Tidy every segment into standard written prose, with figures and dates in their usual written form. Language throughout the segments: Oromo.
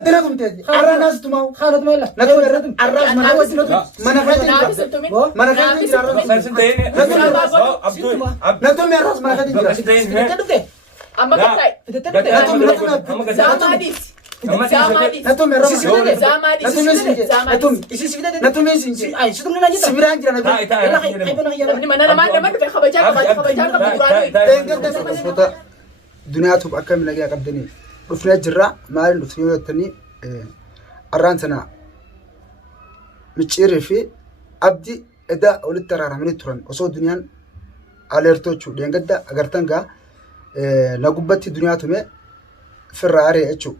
دلكم تيجي أرى ناس تماو خالد ما لا نتوم الراس ما نوزن ما نخدي ما نخدي نتوم الراس ما نخدي أما كتاي زاماديس نتوم الراس نتوم أي شو تقولنا جدا سبيران جرا نتوم دنيا توب أكمل لقيا قبضني رفنا جرا ما رفنا التاني أرانتنا متشير في أبدي إذا أولد ترى رمني تران وصو دنيا على شو لين قد أقرتنجا لقبتي دنيا تومي في الرعاري أشوف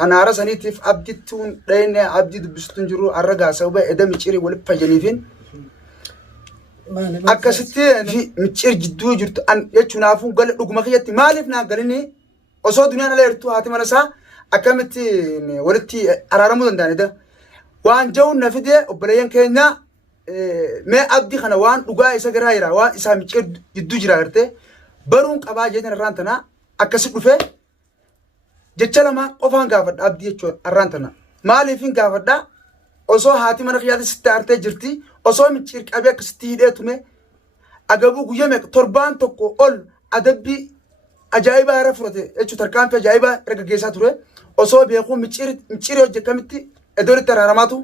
أنا أرى سنيتيف أبدي تون لين أبدي دبستون جرو أرجع سوبا إذا متشير ولا بفجنيفين أكستي متشير جدو جرت أن يشونافون قال لقمة خياتي مالفنا قالني وصو دنيا على إرتو هاتي مناسا أكملتي ولدتي أرارمودن داني ده وان جو نفيدة وبلاين كينا ما أبدي خنوان لقى إسا جرايرا وان إسا متشير جدو جرايرته برون كبا جيتنا رانتنا أكسب فيه جتشلما قفان قافد أبدي يشون رانتنا مالفين قافد ده وصو هاتي من خياتي ستارتي جرتي وصو متشير أبيك ستيدة تومي أجابو قيامك تربان تكو أول أدبي أجايبا رفرته إيشو تركان في أجايبا رجعيسا تروي أصوب بيكون متشير وجه كمتي أدور ترارماتو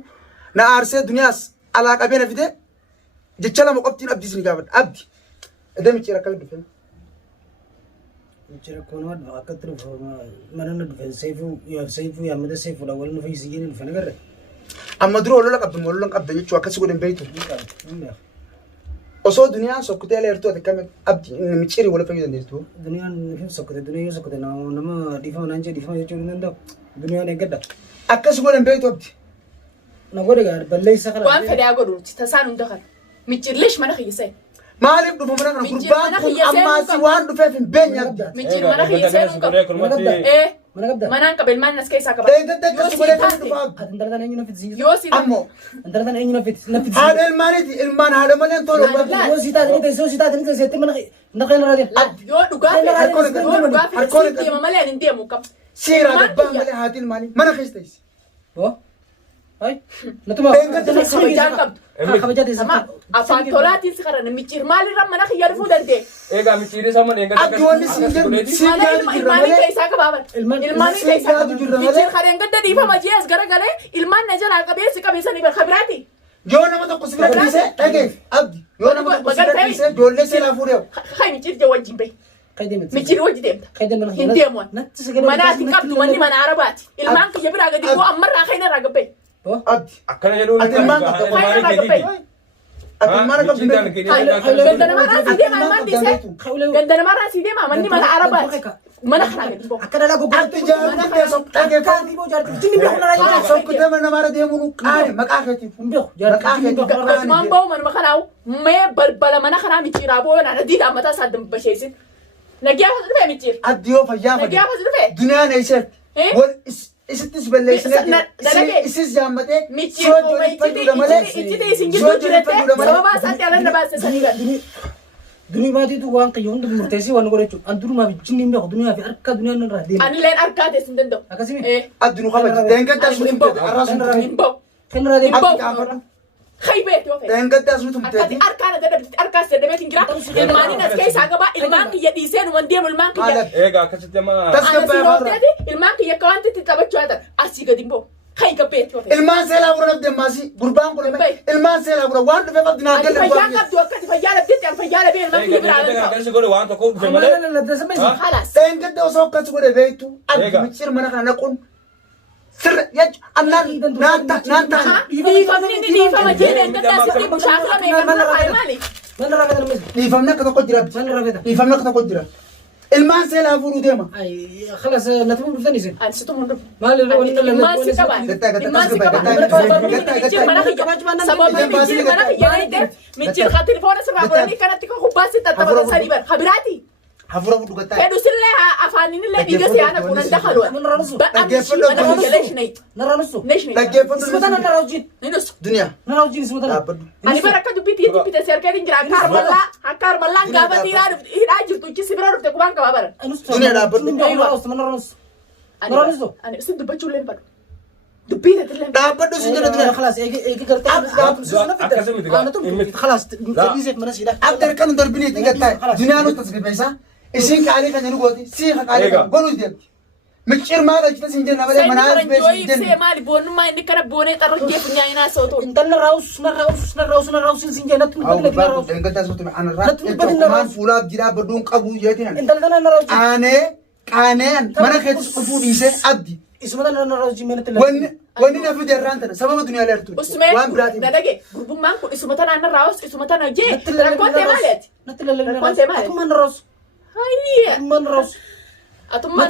نأرسل دنياس على كابينة فيده جتشلا مقبتين أبدي سنجابد أبدي إذا متشير كابين دفن متشير كونوات أكتر مرنا دفن سيفو يا مدة سيفو لا ولا نفي سجين دفن غيره أما درو ولا لك أبدي ولا لك أبدي يشوا كسر قدام بيته أصوب دنيا سكوتي على إرتو تكمل أبدي متشير ولا فيدا نيتو دنيا نفهم سكوتي نما دفن نانجي دفن يجون نندا دنيا نقدر أكسر قدام بيته أبدي نقول لك بلّي سخرة وان فدي أقول تسانون دخل متشير ليش ما نخي يسي مالك دفن مرنا قربان أما سوان دفن في بين يبدأ متشير ما نخي يسي إيه ما نانقبل ما الناس كيسا كبار يوسي أمو أنترتان أي نفيت هذا المانيتي المان هذا مالين طول يوسي تاتني سيتي من نقين رادين يو دقافي ما ملين اندي مكم سيرا دبان ملي هذه الماني ما نخيستيس هو هاي نتوما خبجات sama afan tolati sekarang mikir mali ram mana khiyar fu dante ega mikir sama ne ngada adwani sinjel ilmani kaisa ka baba ilmani kaisa mikir kharen gadda di fa majias gara gale ilman najal aqabe se ka besani ber khabrati yo nama to kusira kise ege abdi yo nama to kusira kise dolle se la fure khay mikir je wajimbe mikir wajidem hindemon mana tikabdu mani mana arabati ilman ki yabira gadi ko amara khayna ragabe abdi akkana jedhu ilman ka ragabe أتمنى كم عندنا مرة سيدي ما مني ما عربات ما نحرق أكنا لا قبل أتجاه كده سوق كذي بوجار تجيني بيخونا سوق كده من نمارة دي منو كاري مكاختي بيخ جار ما باو من مخناو ما بل ما نخنا ميتيرابو أنا دي لا متى صدم بشيء نجيا فزر في ميتير أديو فيا نجيا فزر في دنيا نيسر وال إستيس بلش إستيس جامته ميتير إتي سنجل بجرته سبب أسأل على النبأ سنيلا دنيا ما تيجي وان كيون دم مرتسي وان قريتشو أنتم ما بتجيني مياه دنيا في أركا دنيا نرادين أنا لين أركا تسندن دو أكاسيمي أدنو خبر دينك تاسمين الراس نرادين كن رادين خيبت يوفي دينك تاسمين أكاد أركا ندر أركا سدبت إنجرا الماني ناس كيس عقبا المانك يديسين ونديم المانك ega kasete ma المانك يكوانت تتابع هذا أسيق ديمبو خي كبيت يوفي المان سيلا ورا نبدأ ماسي قربان كله المان سيلا ورا وان في بعض ناقل فيانا بدو أكاد فيانا بديت أن فيانا بين المانك يبرع ega kasete gore waan tokko لا لا لا ده سمي خلاص دينك تاسو كسبوا بيتو أدي متصير من خلنا نكون سر يج أنا نانتا ديفا ما جينا أنت تاسو مشاكل ميكا مالي من رافد المسجد ديفامنا كذا قدرة من رافد ديفامنا كذا قدرة المان سيلا فرو ديما أي خلاص نتمم بفتني زين أنا ستون من ما له ولا لا ما سكبان ما سكبان ميتير mana khiyana sabab ميتير mana khiyana ميتير خاطر فورس رابورني كانت تكون خباس تتبع ساليبر خبراتي هفرو بدو كتا كده سلها أفانين اللي بيجي أنا كنا دخلوا من رانسو أنا ليش نيت نرانسو ليش نيت اسمه أنا نراوجين نينوس دنيا نراوجين اسمه أنا أنا بركة دبيتي سيركة دينجرا كارملا غابة تيرا إيراجل تجي سبرة رفت كمان كبار دنيا لا بدو أيوة من رانسو Maronisto. Ani isin dubbachuu leen fadhu. Dubbii tatilleen. Dhaabbadhu sin jedhu ture. خلاص ايجي قرت خلاص تجيزك من السيده Abdar kan darbiniti gatta. Dunyaa nu tasgabeysa. Isin qaalii kan jiru gooti. Si qaalii kan golu deemti. Michir maa galchita sin jenna malee Sayni manaa baran isbees jooyi sin jenna. ibsee maali boonummaa inni kana boonee xarraggeef nyaayinaa sootu. انت نراوس سنجنت Awu baatu dengata sotu ana raa. Maan fuulaaf jiraa baduun qabu jeetiin. انت لنا نراوس Qaaneen mana keetis dhufuu dhiisee abdi. اسمه نراوس جيمنت Wanni na fide irraan tana sababa duniyaa leertu. Usmeen Waan biraatiin. na dhage gurbummaan kun isuma tanaan narraawus isuma tana jee rakkoon ta'e maaliiti? ما نراوس Hayye ما نراوس atummaan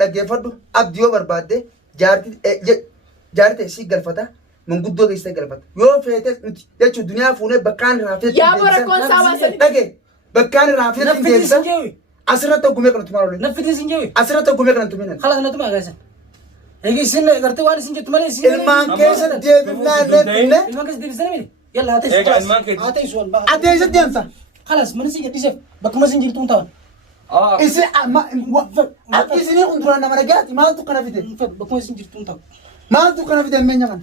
Dhaggeeffadhu abdi yoo barbaadde jaartii isii galfata manguddoo keessatti galfata yoo feete nuti jechuun duniyaa fuunee bakkaan raafeetti yaa boo rakkoon isaa baasanii. dhage bakkaan raafeetti نفذي deebisa سنجوي asirratti oggumee kan tumaa oole نفذي سنجوي asirratti oggumee kan tuminan خلاص نتما غايسن هيجي سن قرتي وانا سنجت مالي سن ilmaan keessa deebifnaa neefne المركز دي بسنه يلا هاتي إيه قاعد المركز. هاتي سؤال بقى adeessa deemsa خلاص من سيجي دي شف بك ما سنجت تون isi akka isinii hunduraan nama nagaati maaltu kana fide بك ما سنجت تون maaltu kana fide meenya kan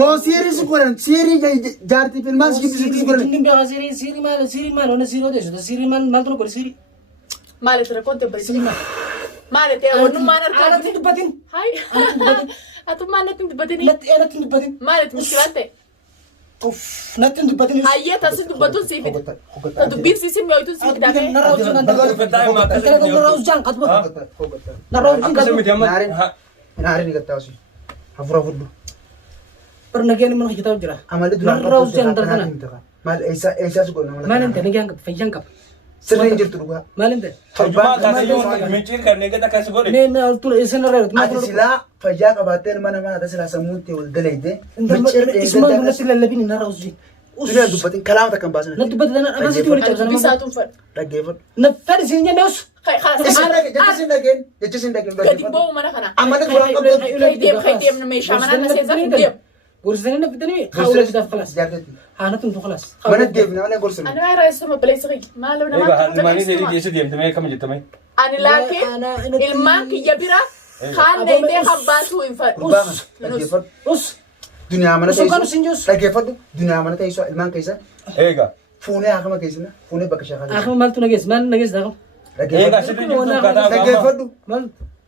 moo siirii si godhan siirii jaartii filmaan si gibbisitti si godhan جنين بقى سيري مال وانا سيرو ده سيري مال تقول كل سيري maaliiti rakkoon ta'e barreessi. سيري مال Maaliiti wanummaan harkaa انا jiru. تدبتين Hayi atummaan natti hin dubbatini. انا تدبتين Maaliiti mushkilaan ta'e. اوف نتن دبتين Hayyee tasis dubbatuun sii fide. Ta dubbiin sii simmi hoytuun sii fidaafee. نراوس Daa'ima نراوس جان قد بقى akkasii نراوس جان قد miti amma Naarin ni gattaasu. Hafura fuddu. برنجاني من حكي تاوجرا Amalli duraan نراوس جان qaqqabdu درتنا maal eessaa si godhana ما انت نجان فيجان كب sirriin jirtu dhugaa. ما انت Jumaa kaasee michiir kanneen gata akkasii godhe. ما طول اسن رأيت ما Ati طول silaa fayyaa qabaattee ilma namaa ati silaa sammuun ta'e wal galayde. اسمه نفس اللي لبيني نراوس جي Duniyaa dubbatiin kalaama takkan baasan. ندبت انا بس تقول Ani dubbii isaatuun fadhu. Dhaggeeffadhu. نفر سينجا نوس Jechi sin dhageen. Gadi ba'u mana kana. Amalli duraan qabdu. Kai deem meeshaa mana na seensan hin deemu. ورسلنا نفتني حاول بدأ خلاص Jaarteetti. ها نتن خلاص Mana deebina mana gorsinu. Ani waa raayisuma bileessa qiyyi. Maaloo Egaa namaa haallumaanii deebii keessa deemtamee kam jettamee. Ani laakiin ilmaan kiyya bira kaan deemtee hambaasuu hin fadhu. Gurbaa kana dhaggeeffadhu. أس Duniyaa mana Osoo kan teessu. sinjus. Dhaggeeffadhu. Duniyaa mana teessu ilmaan keessa. Egaa. Fuunee hakama keessina. Fuunee bakka shaakaa آخر ما قلت نجس ما نجس داخل Egaa sirrii jirtu kataa Dhaggeeffadhu. ما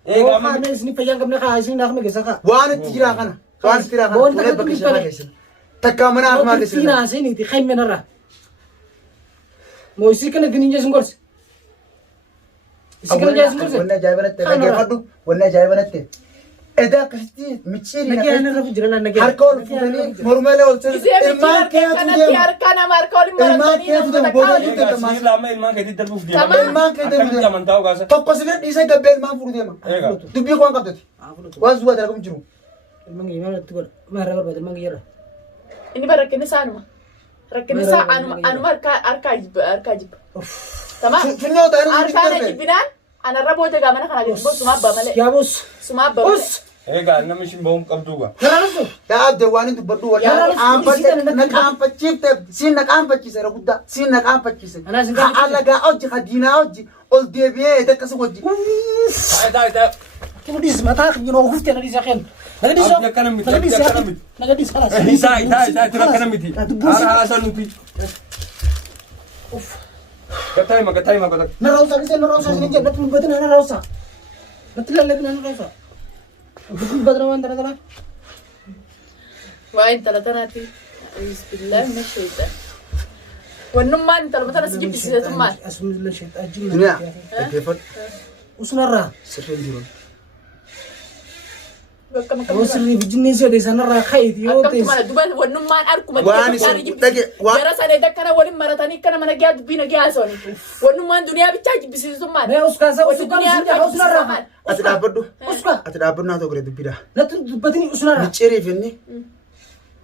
Egaa أنا amma إسني فيجان قبل خا إسني داخل نجس خا Waan itti jiraa kana. Waan itti jiraa kana. Boon Fuunee takka bakka tuni shaakaa pare. keessina. Takkaa mana hakamaa keessina. فينا سيني تي خيم من الرا مو يسكن الدنيا جالس نقرس يسكن جالس نقرس Wanni ajaa'ibanatti dhaggeeffadhu. Wanni ajaa'ibanatti. Edaa akkasitti michirii نجي أنا رفض جرنا نجي harka ol fuudhanii mormalee ol seensu. Gisee Ilmaan bichii keetu kanatti deema. harka nama harka waliin Ilmaan maratanii keetu namoota deema. Booda kaawwanii. jirtu egaa siirri amma ilmaan keetii darbuuf deema. Tamam. Ilmaan keetu Akkamitti deema. amantaa ogaasa. Tokko sibiila dhiisee gabbee ilmaan fuudhu deema. Egaa. Dubbii waan qabdati. Waan zuwaa dalagamu jiru. المانجي ما تقول ما رغب بدل المانجي يرى Inni bara rakkinni isaa anuma. Rakkinni isaa anuma harkaa jibba. Tamaa. Finnoo ta'anii Harkaan jibbinaan anarra booda gaamana kana gadi boo suma abbaa malee. يا بوس Suma abbaa malee. بوس Egaa namni shin ba'uun qabduuga. يلا نفسه yaa abdee waan hin dubbadhu Yaa walaa Rabbi, qaanfatte isiidhaan na natti qaanfachiifte siin na qaanfachiise ra guddaa siin na qaanfachiise Anaa siin ha qaanfachiise. alagaa hojji ha diinaa hojji ol deebi'ee edda akkasi hojji Taa'e. كيف ديس ما تاخذ ينو خفت انا ديس اخين نقدر ديس Abdi akkana miti, نقدر ديس abdi akkana miti. نقدر ديس خلاص Taa'e tura akkana miti. Haala haasaa nuti. Gataa'ima godha. نروسا كيس نروسا سنجا نتم بدنا انا روسا نتلا لكن انا روسا بكل بدنا وين ترى Waa intala tanaati. Bismillah min shaytaan. Wannummaan intala tana si jibbisiisetu maal? اسم الله شيء اجل duniyaa dhaggeeffadhu وسنرا sirriin jiru Bakka makka وسري في جنين سيدي سنرا خيط akkamtu يوتيس mana duba wannummaan arkuma Waan isin dhage waan Gara sana dakkana waliin maratanii kana mana giyaa dubbii nagaa haasawani. Wannummaan duniyaa bichaa jibbisiisu maal? ما اسكا Wanni اسكا duniyaa سنجا harkaa jibbisiisu وسنرا maal? ati dhaabbadhu اسكا ati dhaabbadhu naa tokko dubbiidha نتن بدني اسنرا micciriif inni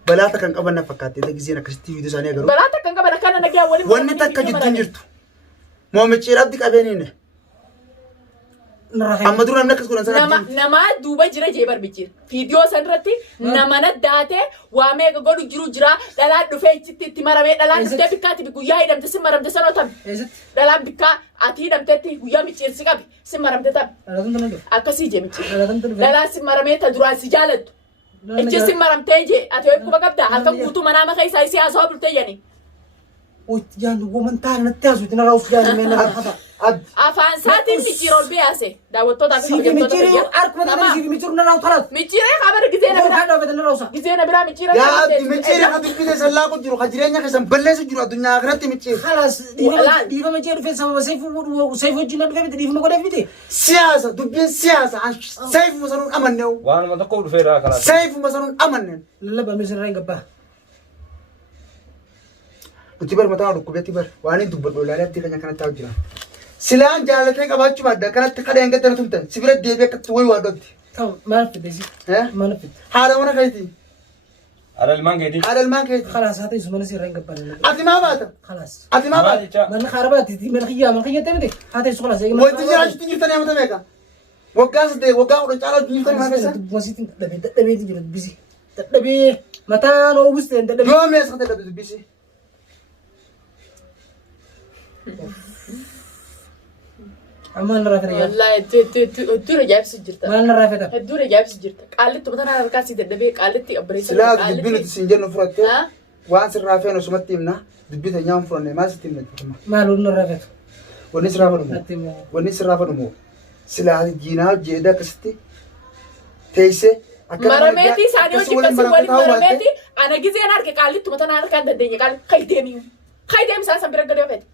balaata kan qaban na fakkaatee giseen akkasitti viidiyoo isaanii agaruu Balaa takka hin qaban akkana nagaa waliin wanni takka jidduun jirtu moo micciir abdi qabeeniin amma dura namni akkas godhan sana nama duuba jira jee barbichir viidiyoo san irratti nama naddaate waa meeqa godhu jiru jira dhalaan dhufee itti maramee dhalaan dhuftee bikkaati guyyaa hidhamte si maramte sanoo tam dhalaan bikkaa ati hidhamtetti guyyaa micciirsi qabi si maramte tam akkasii jee micciir dhalaan si maramee ta duraan si jaalattu ichi si maramtee jee ati ho'i quba qabda halkan guutuu manaa maka isaa isi haasawaa bultee jeni Jaan woman taane natti haasuuti na raawus jaan meena hata afaan saatiin micciirol beeyase daawwattootaa fi micciiree arkuma taane siifi micciiru na raawu talat micciiree kabar gizee na biraa kaadhaa fedhan na raawusa gizee na biraa micciiree yaa micciiree ka dubbise sallaa ku jiru ka jireenya keessan balleessu jiru addunyaa akkanatti micciire خلاص dhiifama jee dhufee sababa sayfu wajjin na dhufee miti dhiifama godheef miti siyaasa dubbiin siyaasa sayfuma sanuun amanneewu waanuma tokko dhufeera kalaas sayfuma sanuun amannen lallabaa meeshaan irraa hin gabbaa uti bar mataa dhukkubeetti bar waan hin dubbadhu ilaaleetti kanya kanatti haa jira silaan jaalatee qabaachuu baadda kanatti kadha hin gaddana tumtan sibira deebi'ee akkatti wayi waa dhabdi ta'u maal fiddeesi maal fidde haadha mana keeti haadha ilmaan keetii haadha ilmaan keeti خلاص هاتي سو منسي رين قبل ati maa baata خلاص ati maa baata من خربات من خيه تمدي هاتي سو خلاص wanti jiraachuu jirtanii amata meeqa waggaa saddeet waggaa kudhan caalaa jirtanii maa keessa بوسيت دبي تجي بيزي دبي متى لو بس دبي yoo mees ka ta'e dubbisi عمال رافد يا والله الدورة جابس جرتا مال رافد الدورة جابس جرتا قالت مثلا انا ركاسي دبي قالت ابريس silaa dubbinu tisinjennu furatte waan sirraa feenu sumatti himna dubbita nyaam furanne maal sitti himna مال رافد wanni sirraa fadhumu wanni sirraa fadhumu silaa jiinaa jeeda akkasitti teessee مرميتي ساني وجهك سوالي مرميتي انا جزي انا اركي قالت مثلا انا كان الدنيا قال خيديمي خيديمي ساسا برقد يا فادي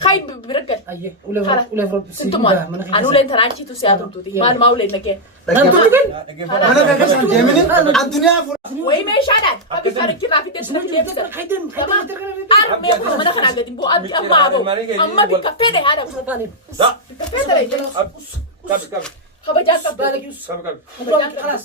خاي برقد ايه ولا فرب سنتم انا ولا انت رانشي تو سيادم توتي مال ما ولا انك mana kakasa deemini addunyaa fura وي ما شادات ابي فارك رافي تسمع جيبس خيدم ارمي ما انا خنا قاعدين بو ابي اما ابو اما بكفيده هذا وصلتني لا كفيده كب خبجاك بالك خلاص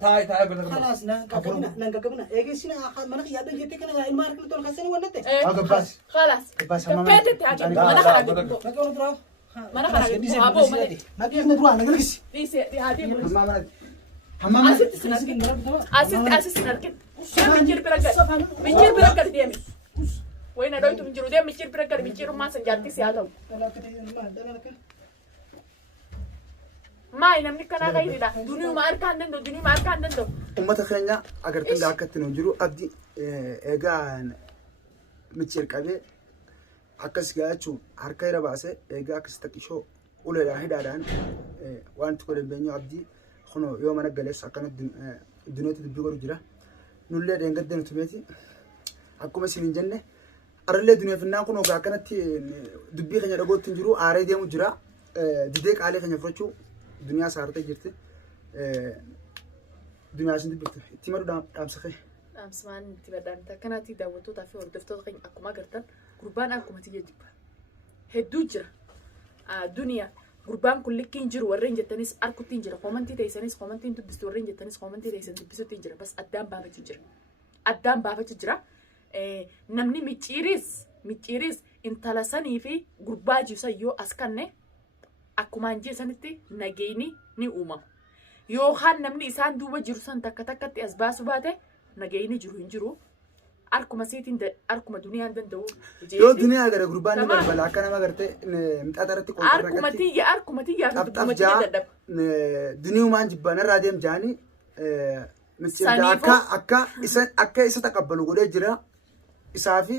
تاي بدك خلاص نانككبنا ايجي سينا من خيا دجيتك انا المارك لتول خسني ولته agabbaas خلاص agabbaas hamama كفيده تاجي ما انا خنا قاعدين نكون ترى ما انا خنا قاعدين ابو ما ما كيف ندرو انا قلقس دي هذه hamama hamama اسيت سنركن ميجير برقد ديمي وين دويتو ميجيرو ديم ميجير برقد ميجيرو ما سنجاتي سيادو ما ينمني كنا غيري دنيا ما أركان دندو ummata keenya agartan gaa akkatti nu jiru abdi eegaa michir qabee akkas gaa jechuun harka irra baase eegaa akkas taqishoo uleedhaan hidhaadhaan waan tokko dandeenyu abdi kuno yoo mana galees akkana dunooti dubbii godhu jira nullee deengadde nu tumeeti akkuma isin hin jenne arallee duneeffinnaan kun ogaa akkanatti dubbii keenya dhagootti hin jiru aaree deemu jira didee qaalee keenya fudhachuu duniyaa saartee jirti duniyaa isin dubbifte itti maduu dhaamsa kee dhaamsmaan itti badhaamta kanaatti daawwattootaa fi hordoftoota keenya akkuma agartan gurbaan akkuma tiyya jibba hedduu jira duniyaa gurbaan kun likkiin jiru warreen jettanis arkuttiin jira koomantii teessanis koomantiin dubbistu warreen jettanis koomantii teessan dubbisuutiin jira bas addaan baafachuu jira namni micciiris intala sanii fi gurbaa jirusan yoo as kanne akkumaan jeessanitti nageenyi ni uumama yookaan namni isaan duuba jiru san takkatti as baasu baate nageenyi jiru hin jiru arkuma seetiin arkuma duniyaan danda'u yoo duniyaa gara gurbaan ni barbala akka nama gartee mixaata irratti qoqqoodda arkuma tiyyaa dadhaba duniyumaan jibbaan irraa deem jaani akka isa taqabbalu godhee jira isaa fi